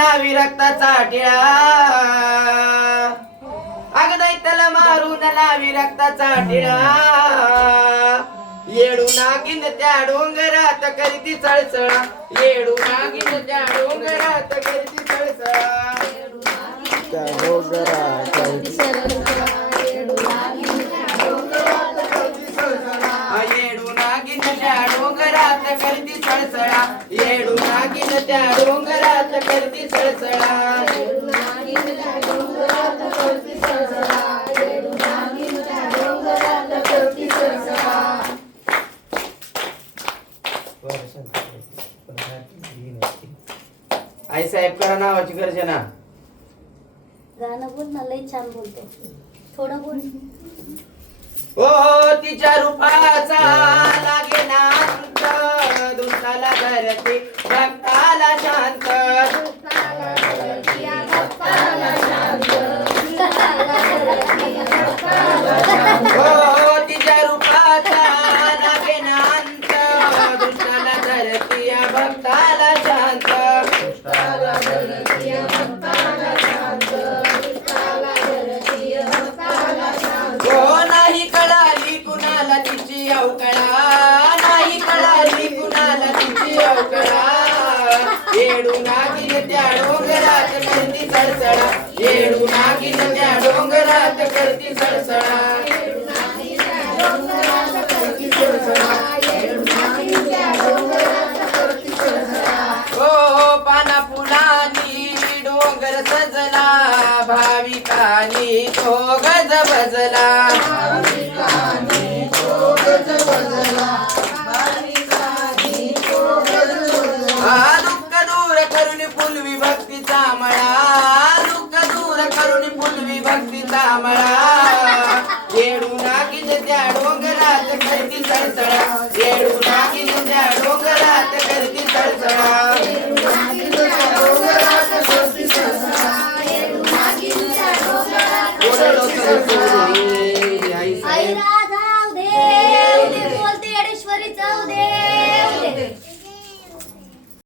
लावी रक्ताचा टिळा. अग दैत्याला मारून लावी रक्ताचा टिळा. येडू नागिन त्या डोंगरात करीती चळचळा येडू नागिन त्या डोंगरात करीती चळचळा त्या डोंगराच्या येडू नागिन त्या डोंगरात करती सळसळा येडू त्या डोंगरात करती सळसळा आई साहेब करा नावाची गर्जना गाणं बोल ना लई छान बोलतो थोडं बोल. ओ तिच्या रूपाचा लागे नांत दुष्टाला धरते भक्ताला शांत. तिच्या रूपाचा लागे नांत दुष्टाला धरतीया भक्ता येडू नागिन त्या डोंगरात करती सळसळा येडू नागिन त्या डोंगरात करती सळसळा हो, हो पाना फुलानी डोंगर सजला. भाविकानी तो गज भजला శక్తి తామరా ఏడు నాకి డోంగరాత కరితి సరసరా ఏడు నాకి డోంగరాత కరితి సరసరా డోంగరాత కరితి సరసరా